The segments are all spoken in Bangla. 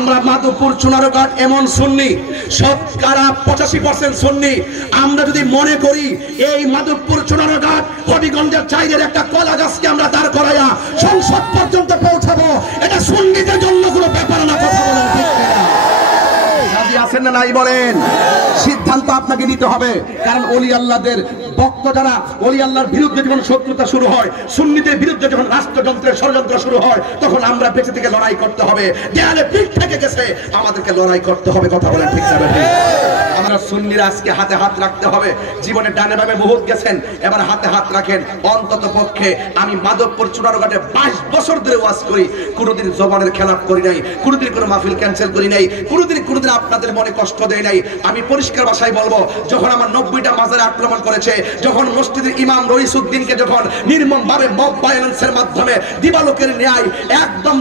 আমরা মাধবপুর চুনারঘাট এমন সুন্নি, শতকরা 85% সুন্নি। আমরা যদি মনে করি এই মাধবপুর চুনারঘাট হবিগঞ্জের চাইদের একটা কলা গাছকে আমরা দাঁড় করাইয়া সংসদ পর্যন্ত পৌঁছাবো, এটা সুন্নিদের জন্য কোনো ব্যাপার না। কথা বলেন ঠিক কিনা? রাজি আছেন না নাই বলেন? সিদ্ধান্ত আপনাকে নিতে হবে। কারণ ওলি আল্লাহদের ভক্ত যারা, ওলি আল্লাহর বিরুদ্ধে যখন শত্রুতা শুরু হয়, সুন্নিদের বিরুদ্ধে যখন রাষ্ট্রযন্ত্রের ষড়যন্ত্র শুরু হয়, তখন আমরা বেঁচে থেকে লড়াই করতে হবে। দেয়ালে পিঠ থেকে গেছে, আমাদেরকে লড়াই করতে হবে। কথা বলেন ঠিক না? আমরা সুন্নিরা আজকে হাতে হাত রাখতে হবে। জীবনে ডানে বামে বহুত গেছেন, এবার হাতে হাত রাখেন। অন্তত পক্ষে আমি মাধবপুর চুনারঘাটে 22 বছর ধরে ওয়াজ করি, কোনোদিন জবানের খেলাপ করি নাই, কোনোদিন কোনো মাহফিল ক্যান্সেল করি নাই, কোনোদিন আপনাদের মনে কষ্ট দেয় নাই। আমি পরিষ্কার ভাষায় বলবো, যখন আমার 90টা মাজারে আক্রমণ করেছে, যখন মসজিদের ইমাম রইসুদ্দিনকে যখন নির্মম ভাবে মব ভায়োলেন্সের মাধ্যমে দিবালোকের ন্যায় একদম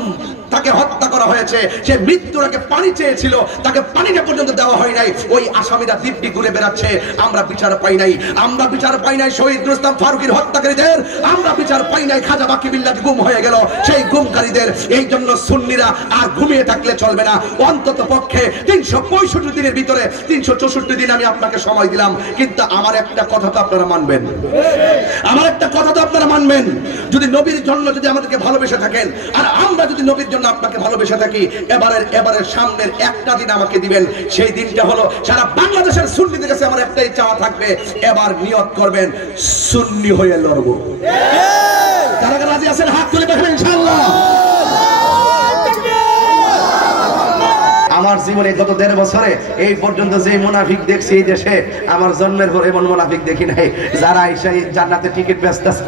তাকে হত্যা করা হয়েছে, সে মৃত্যুর আগে পানি চেয়েছিল, তাকে পানিটা পর্যন্ত দেওয়া হয় নাই। ওই আসামিরা দিব্যি ঘুরে বেড়াচ্ছে, আমরা বিচার পাই নাই। আমরা বিচার পাই নাই শহীদ রুস্তম ফারুকীর হত্যাকারীদের, আমরা বিচার পাই নাই খাজা বাকি বিল্লাহ গুম হয়ে গেল সেই গুমকারীদের। এই জন্য সুন্নিরা আর ঘুমিয়ে থাকলে চলবে না। অন্তত পক্ষে 365 দিনের ভিতরে 364 দিন আমি আপনাকে সময় দিলাম, কিন্তু আমার একটা কথা তো আপনারা মানবেন, আমার একটা কথা তো আপনারা মানবেন। যদি নবীর জন্য যদি আমাদেরকে ভালোবেসে থাকেন, আর আমরা যদি নবীর আপনাকে ভালোবেসে থাকি, এবারের সামনের একটা দিন আমাকে দিবেন। সেই দিনটা হলো সারা বাংলাদেশের সুন্নিদের কাছে আমার একটাই চাওয়া থাকবে, এবার নিয়ত করবেন সুন্নি হয়ে লড়বো। যারা রাজি আছেন হাত তুলে দেখবেন ইনশাআল্লাহ। আমার জীবনে গত 1.5 বছরে এই পর্যন্ত যে মুনাফিক দেখছি এই দেশে, আমার জন্মের পর এমন মুনাফিক দেখি নাই যারা এসে জান্নাতে টিকিট বেচতেছে।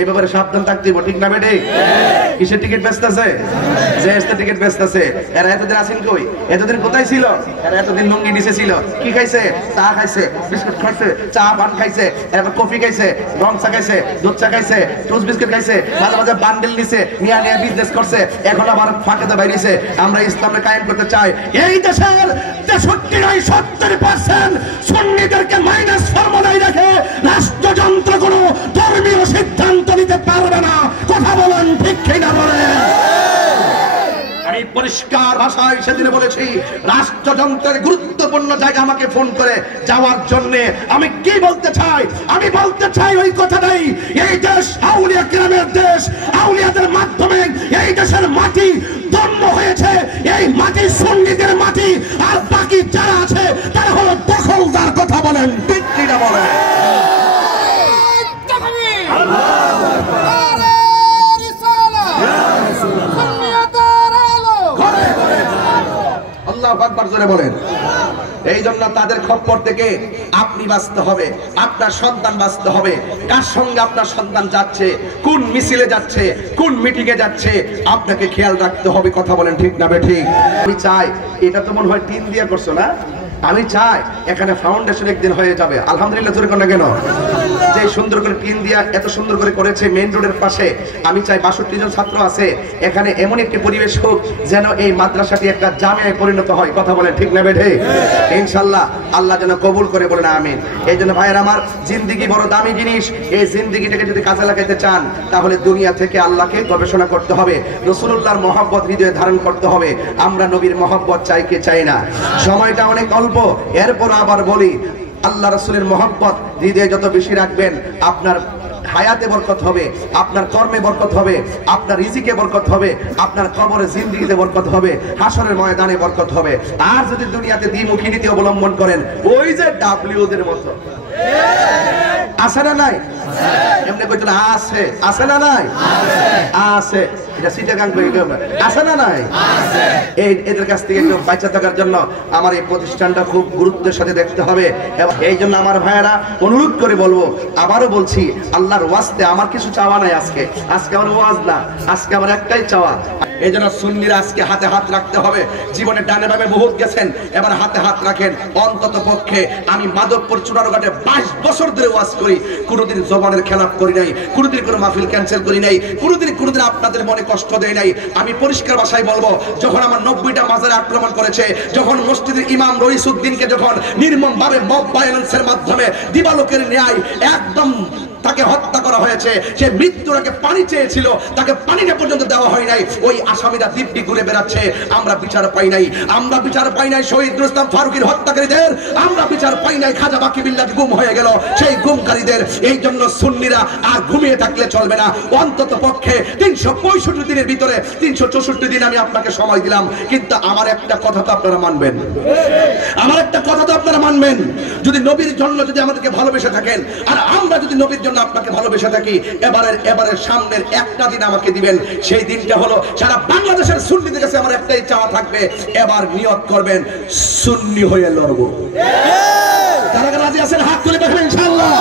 এই ব্যাপারে সাবধান থাকতে হবে, ঠিক না বেটে? কিসের টিকিট বেচতেছে? যে টিকিট বেচতেছে, এরা এতদিন আছেন কই? এতদিন কোথায় ছিল? এরা এতদিন লুঙ্গি নিচে ছিল। কি খাইছে? চা খাইছে, বিস্কুট খাইছে, চা পান খাইছে, এরপর কফি খাইছে, রং চা খাইছে, দুধ চা খাইছে, টোস্ট বিস্কুট খাইছে, মাঝে মাঝে বান্ডেল নিছে, নিয়ে বিজনেস করছে। এখন আবার ফাঁকেতে বাইরেছে। আমরা ইসলামে কায়েম করতে চাই। এই দেশের 63-70% সুন্নিদেরকে মাইনাস ফর্মুলায় রেখে রাষ্ট্রযন্ত্র কোনো ধর্মীয় সিদ্ধান্ত নিতে পারবে না। কথা বলেন ঠিক কিনা বলেন? আমি পরিষ্কার ভাষায় সেদিনে বলেছি, রাষ্ট্রযন্ত্রের গুরুত্বপূর্ণ জায়গা আমাকে ফোন করে যাওয়ার জন্য আমি কি বলতে চাই? আমি বলতে চাই ওই কথাটাই, এই দেশ আউলিয়া কিরামের দেশ, আউলিয়াদের মাধ্যমে এই দেশের মাটি জন্ম হয়েছে। এই মাটি সুন্নিদের মাটি, আর বাকি যারা আছে তারা হলো দখলদার। কথা বলেন ঠিক কিনা বলেন? আল্লাহু আকবার জোরে বলেন। এই জন্য তাদের খপ্পর থেকে আপনি বাঁচতে হবে, আপনার সন্তান বাঁচতে হবে। কার সঙ্গে আপনার সন্তান যাচ্ছে, কোন মিছিলে যাচ্ছে, কোন মিটিংয়ে যাচ্ছে, আপনাকে খেয়াল রাখতে হবে। কথা বলেন ঠিক না বেঠিক? আমি চাই, এটা তো মনে হয় টিন দিয়ে করছো না, আমি চাই এখানে ফাউন্ডেশন একদিন হয়ে যাবে। আলহামদুলিল্লাহ জোরে কোন কেন? যে সুন্দর করে টিন দিয়া এত সুন্দর করে করেছে মেইন রোডের পাশে, আমি চাই 62 জন ছাত্র আছে, এখানে এমন একটি পরিবেশ হোক যেন এই মাদ্রাসাটি একটা জামিয়ায় পরিণত হয়। কথা বলেন ঠিক না বেঠে? ইনশাআল্লাহ আল্লাহ যেন কবুল করে, বলেন আমিন। এই জন্য ভাইয়ের আমার, জিন্দেগি বড় দামি জিনিস। এই জিন্দেগিটাকে যদি কাজে লাগাইতে চান, তাহলে দুনিয়া থেকে আল্লাহকে গবেষণা করতে হবে, রাসূলুল্লাহর মহব্বত হৃদয়ে ধারণ করতে হবে। আমরা নবীর মহব্বত চাই কি চাই না? সময়টা অনেক অল্প, এরপর আবার বলি, আল্লাহ রাসূলের মহব্বত হৃদয়ে যত বেশি রাখবেন, আপনার হায়াতে বরকত হবে, আপনার কর্মে বরকত হবে, আপনার রিজিকে বরকত হবে, আপনার কবরে জিন্দেগিতে বরকত হবে, হাসরের ময়দানে বরকত হবে। আর যদি দুনিয়াতে দ্বিমুখী নীতি অবলম্বন করেন, ওই যে ডাব্লিউদের মতো আছে না নাই? এমনি কইতো না আছে, আছে না নাই? আছে। এটা সিটাগাং আছে না নাই? এদের কাছ থেকে একটু বাঁচা থাকার জন্য আমার এই প্রতিষ্ঠানটা খুব গুরুত্বের সাথে দেখতে হবে। এই জন্য আমার ভাইয়েরা অনুরোধ করে বলবো, আবারও বলছি, আল্লাহর ওয়াস্তে আমার কিছু চাওয়া নাই। আজকে আমার ওয়াজ না, আজকে আমার একটাই চাওয়া। এই জন্য সুন্নিরা আজকে হাতে হাত রাখতে হবে। জীবনে ডানে বামে বহুত গেছেন, এবার হাতে হাত রাখেন। অন্তত পক্ষে আমি মাধবপুর চুনারঘাটে 22 বছর ধরে ওয়াজ করি, কোনোদিন জবানের খেলাপ করি নাই, কোনোদিন কোনো মাহফিল ক্যান্সেল করি নাই, কোনোদিন আপনাদের মনে কষ্ট দেয় নাই। আমি পরিষ্কার ভাষায় বলবো, যখন আমার 90টা মাজারে আক্রমণ করেছে, যখন মসজিদের ইমাম রইসুদ্দিনকে যখন নির্মম ভাবে মব ভায়োলেন্সের মাধ্যমে দিবালোকের ন্যায় একদম তাকে হত্যা করা হয়েছে, সে মৃত্যুর আগে পানি চেয়েছিল, তাকে পানিটা পর্যন্ত দেওয়া হয় নাই, ওই আসামিরা দিব্যি ঘুরে বেড়াচ্ছে, আমরা বিচার পাই নাই। আমরা বিচার পাই নাই শহীদ রুস্তম ফারুকীর হত্যাকারীদের, আমরা বিচার পাই নাই খাজা বাকি বিল্লাহ গুম হয়ে গেল সেই গুমকারীদের। এই জন্য সুন্নিরা আর ঘুমিয়ে থাকলে চলবে না। অন্তত পক্ষে 365 দিনের ভিতরে 364 দিন আমি আপনাকে সময় দিলাম, কিন্তু আমার একটা কথা তো আপনারা মানবেন, আমার একটা কথা তো আপনারা মানবেন। যদি নবীর জন্য যদি আমাদেরকে ভালোবেসে থাকেন, আর আমরা যদি নবীর জন্য আপনাকে ভালোবেসে থাকি, এবারের সামনের একটা দিন আমাকে দিবেন। সেই দিনটা হলো সারা বাংলাদেশের সুন্নিদের কাছে আমার একটাই চাওয়া থাকবে, এবার নিয়ত করবেন সুন্নি হয়ে লড়ব। তারা রাজি আছেন? হাত তুলে দেখবেন ইনশাআল্লাহ।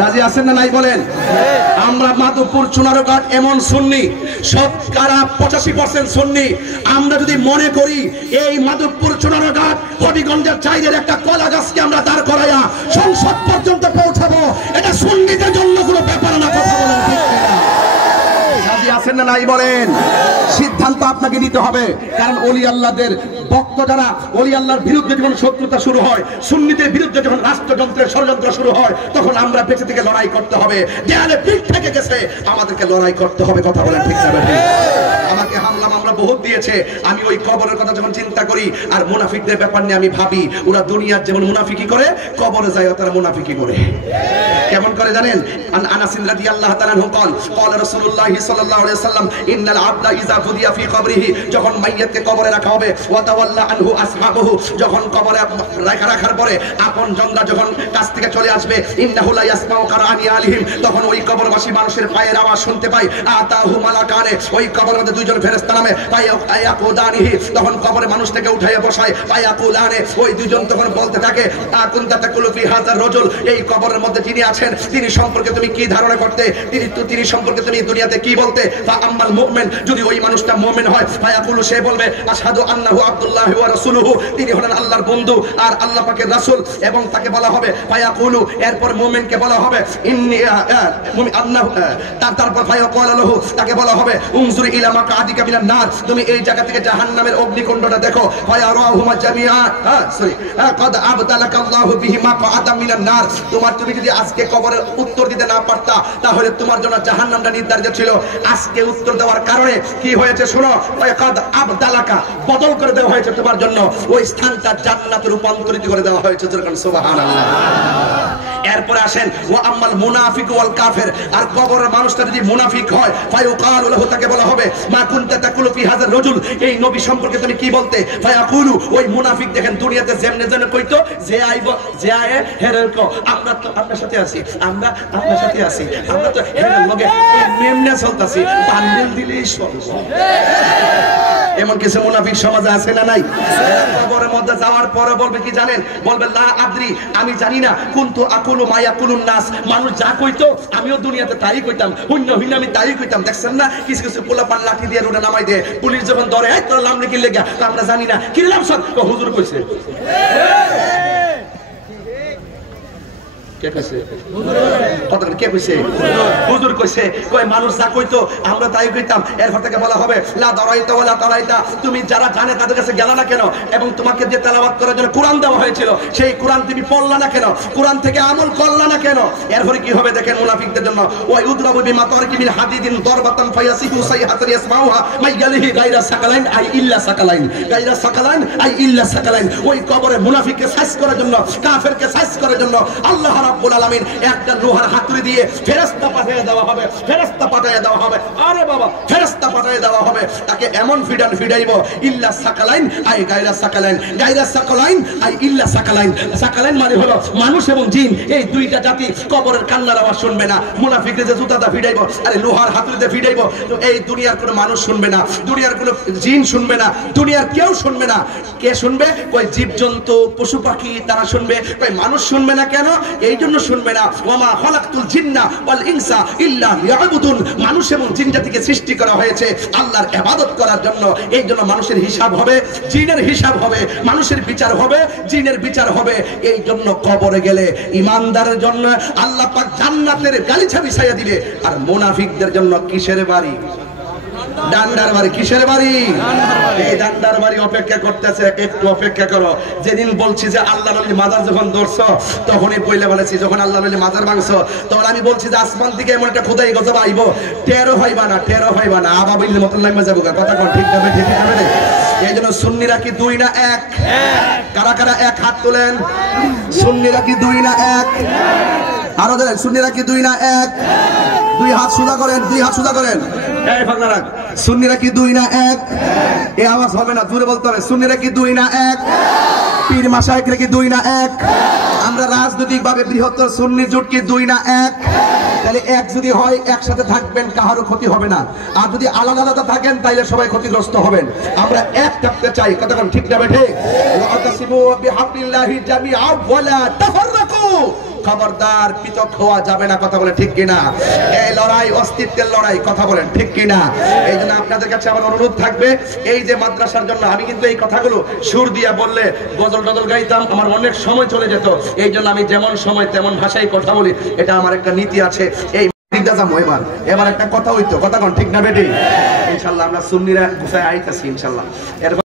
রাজি আছেন না নাই বলেন? আমরা মাধবপুর চুনারঘাট এমন সুন্নি, শতকরা 85% সুন্নি। আমরা যদি মনে করি এই মাধবপুর চুনারঘাট হবিগঞ্জের চাইদের একটা কলা গাছকে আমরা দাঁড় করাইয়া সংসদ পর্যন্ত পৌঁছাবো, এটা সুন্নিদের জন্য কোনো ব্যাপার না। কথা বলেন ঠিক কিনা? রাজি আছেন না নাই বলেন? সিদ্ধান্ত আপনাকে নিতে হবে, কারণ ওলি আল্লাহদের ভক্ত যারা, ওলি আল্লাহর বিরুদ্ধে যখন শত্রুতা শুরু হয়, সুন্নিদের বিরুদ্ধে যখন রাষ্ট্রযন্ত্রের ষড়যন্ত্র শুরু হয়, তখন আমরা বেঁচে থেকে লড়াই করতে হবে। দেয়ালে পিঠ থেকে গেছে, আমাদেরকে লড়াই করতে হবে। কথা বলেন ঠিক না? আমাকে হামলা মামলা বহুত দিয়েছে, আমি ওই কবরের কথা যখন চিন্তা করি আর মুনাফিকদের ব্যাপার নিয়ে আমি ভাবি, ওরা দুনিয়ার যেমন মুনাফিকি করে, কবরে যায় তারা মুনাফিকি করে। কেমন করে জানেন? আনাস রাদিয়াল্লাহু তাআলা আনহু قال قال رسول الله صلى الله عليه وسلم ان العبد اذا فدي في قبره, যখন মাইয়াতকে কবরে রাখা হবে, ওয়া তাওয়াল্লা আনহু আসহাবুহু, যখন কবরে রাখার পরে আপন জনরা যখন কাছ থেকে চলে আসবে, ইন্নাহু লা ইয়াসমাউ কারানি আলিহিম, তখন ওই কবরবাসী মানুষের পায়ের আওয়াজ শুনতে পায়। আতাহু মালাকানে, ওই কবরের মধ্যে দুইজন ফেরেশতা নামে, ফায়াকুদানিহি, তখন কবরে মানুষটাকে উঠাইয়া বসায়, ফায়াকুলানে, ওই দুইজন তখন বলতে থাকে, আকুনতা তাকুলু ফি হাযার রাজুল, এই কবরের মধ্যে যিনি আছেন তিনি সম্পর্কে তুমি কি ধারণা করতে, তিনি সম্পর্কে তুমি দুনিয়াতে কি বলতে? ফা আম্মাল মুমিন, যদি ওই মানুষটা মুমিন হয়, ফায়াকুলু, সে বলবে আশহাদু আন্নাহু আব্দুল্লাহ ওয়া রাসূলুহু, তিনি হলেন আল্লাহর বন্ধু আর আল্লাহ পাকের রাসূল। এবং তাকে বলা হবে ফায়াকুলু, এরপর মুমিনকে বলা হবে ইন্নী আন্নাহু, তারপর ফায়াকুলু লাহু, তাকে বলা হবে উনজুর ইলা মাকাদিকা মিনান নার, তুমি এই জায়গা থেকে জাহান্নামের অগ্নিকুণ্ডটা দেখো। ফায়ারাহুমা জামিআ, ক্বাদ আবদালাকা আল্লাহু বিহি মাকআদাম মিনান নার, তুমি যদি আজকে কবরের উত্তর দিতে না পারতা, তাহলে তোমার জন্য জাহান্নামটা নির্ধারিত ছিল। আজকে উত্তর দেওয়ার কারণে কি হয়েছে শুনো, ক্বাদ আবদালাকা, বদল করে দেওয়া হয়েছে তোমার জন্য, ওই স্থানটা জান্নাতে রূপান্তরিত করে দেওয়া হয়েছে। সুবহানাল্লাহ। এরপরে আসেন ওয়া আম্মাল মুনাফিক ওয়াল কাফির, আর কবরের মানুষটা যদি মুনাফিক হয়, ফায়ুকালু লাহু, তাকে বলা হবে মা কুনতা তাকুলু ফি হাযার রাজুল, এই নবী সম্পর্কে তুমি কি বলতে? ফায়াকুলু, ওই মুনাফিক দেখেন দুনিয়াতে যেমনে যেন কইতো, যে আইব যে আয়ে হেরের কো, আমরা তো আপনার সাথে আছি, আমরা আপনার সাথে আছি, আমরা তো হেরের লগে মেমনে চলতাছি, বান্ডিল দিলেই চলছে। এমন কিছু মুনাফিক সমাজে আছে না নাই? কবরের মধ্যে যাওয়ার পরে বলবে কি জানেন? বলবে লা আদ্রি, আমি জানি না, কুনতু আকুলু মা ইয়াকুলুন নাস, মানুষ যা কইতো আমিও দুনিয়াতে তাই কইতাম, হইন্য আমি তাই কইতাম। দেখছেন না কিছু কিছু পোলাপান লাঠি দিয়ে রোডে নামাই দেয়, পুলিশ যখন ধরে এই তোর নাম লিখি লেগা, আমরা জানি না কি নাম, সব হুজুর কইছে। মানুষ যা কইতো আমরা তাই কইতাম। এরপর থেকে বলা হবে লা দারাইতা ওয়ালা তারাইতা, তুমি যারা জানে তাদের কাছে গেলা না কেন, এবং তোমাকে যে তেলাওয়াত করার জন্য কোরআন দেওয়া হয়েছিল সেই কোরআন তুমি পড়লা না কেন, কোরআন থেকে আমল করলা না কেন? এরপরে কি হবে দেখেন মুনাফিকদের জন্য, ওয়া ইউদরাবু বিমা তারকি মিন হাদিদিন দারবাতান ফায়াসিফু সাইহাতান ইয়াসমাউহা মাইয়ালিহি গায়রা সাকালাইন আই ইল্লা সাকালাইন, গায়রা সাকালাইন আই ইল্লা সাকালাইন। ওই কবরে মুনাফিককে সাইজ করার জন্য, কাফেরকে সাইজ করার জন্য আল্লাহ রাব্বুল আলামিন একটা লোহার হাতুড়ি দিয়ে ফেরেশতা পাঠিয়ে দেওয়া হবে, ফেরেশতা পাঠিয়ে দেওয়া হবে। আরে বাবা, ফেরেশতা পাঠিয়ে দেওয়া হবে, তাকে এমন ফিডাইব, ইল্লা সাকালাইন আই গায়রা সাকালাইন, গায়রা সাকালাইন আই ইল্লা সাকালাইন। সাকালাইন মানে হলো মানুষ এবং জিন, এই দুইটা জাতি কবরের কান্নার আওয়াজ শুনবে না। মুনাফিকদের যে জুতাটা ফিডাইব, আরে লোহার হাতুড়িতে ফিডাইব, এই দুনিয়ার কোনো মানুষ শুনবে না, দুনিয়ার কোনো জিন শুনবে না, দুনিয়ার কেউ শুনবে না। কে শুনবে? কই জীবজন্তু পশু পাখি তারা শুনবে, কই মানুষ শুনবে না কেন? এই জন্য শুনবে না, ওয়ামা খালাকতুল জিন্না ওয়াল ইনসা ইল্লা লিয়াবুদুন, মানুষ এবং জিন জাতিকে সৃষ্টি করা হয়েছে আল্লাহর ইবাদত করার জন্য। এই জন্য মানুষের হিসাব হবে, জিনের হিসাব হবে, মানুষের বিচার হবে, জিনের বিচার হবে। এই জন্য কবরে গেলে ইমানদারের জন্য আল্লাহ পাক জান্নাতের গালিচা বিছাইয়া দিবে, আর মুনাফিকদের জন্য কিসের বাড়ি? ডান্ডার বাড়ি। কিসের বাড়ি? এই ডান্ডার বাড়ি অপেক্ষা করতেছে। একটু অপেক্ষা করো, যেদিন বলছি যে আল্লাহর ওলি মাজার যখন ধরছো তখনই পয়লা বলেছি, যখন আল্লাহর ওলি মাজার ভাঙছো তখন আমি বলছি যে আসমান থেকে এমন একটা খোদাই গজব আইবো, টেরো হইবা না, টেরো হইবা না, আবাবিল মতন লাগবে যাবো। কথা কোন ঠিক যাবে? ঠিক যাবে না? এই জন্য সুন্নিরা কি দুই না এক? কারা কারা এক? হাত তোলেন। সুন্নিরা কি দুই না এক? আরো দেন। সুন্নিরা কি দুই না এক? দুই হাত সোজা করেন, দুই হাত সোজা করেন। এই ফাঁকরা সুন্নিরা কি দুই না এক? এই আওয়াজ হবে না, জোরে বলতে হবে। সুন্নিরা কি দুই না এক? পীর মাশায়েখরা কি দুই না এক? আমরা রাজনৈতিক ভাবে বৃহত্তর সুন্নি জোট কি দুই না এক? তাহলে এক যদি হয় একসাথে থাকবেন, কাহারও ক্ষতি হবে না। আর যদি আলাদা আলাদা থাকেন তাইলে সবাই ক্ষতিগ্রস্ত হবেন। আমরা এক থাকতে চাই। কথা কোন ঠিক না বেঠে? ওয়াতাসিবু বিহাবলিল্লাহি জামিআ ওয়ালা তাফাররাকু, খবরদার পৃথক হওয়া যাবে না। কথা বলে ঠিক কিনা? এই লড়াই অস্তিত্বের লড়াই। কথা বলেন ঠিক কিনা? এই জন্য আপনাদের কাছে আমার অনুরোধ থাকবে, এই যে মাদ্রাসার জন্য আমি কিন্তু এই কথাগুলো সুর দিয়া বললে গজল টজল গাইতাম, আমার অনেক সময় চলে যেত। এই জন্য আমি যেমন সময় তেমন ভাষায় কথা বলি, এটা আমার একটা নীতি আছে। এই এবার একটা কথা হইতো। কথা কোন ঠিক না বেটি? ইনশাল্লাহ আমরা সুন্নিরা গুছায় আইতাছি ইনশাল্লাহ।